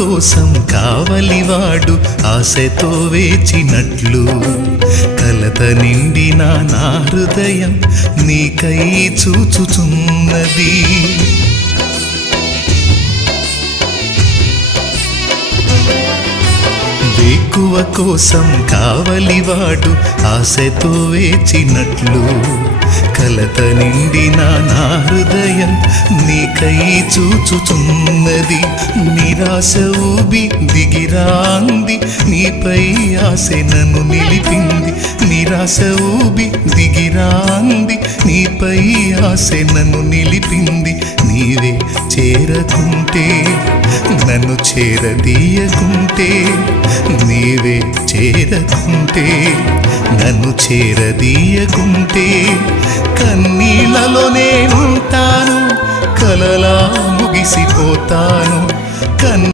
కోసం కావలివాడు ఆశతో వేచినట్లు కలత నిండిన నా హృదయం నీకై చూచుచున్నది. వేకువ కోసం కావలివాడు ఆశతో వేచినట్లు కలత నిండిన నా హృదయం నీకై చూచుచున్నది. నిరాశ ఊబి దిగిరాంది నీపై ఆశ నన్ను నిలిపింది. నిరాశ ఊబి దిగిరాంది నీపై ఆశ నన్ను నిలిపింది. నీవే చేరకుంటే నన్ను చేరదీయకుంటే, నీవే చేరకుంటే నన్ను చేరదీయకుంటే కన్నీళ్ళలో నేనుంటాను, కలలా ముగిసిపోతాను.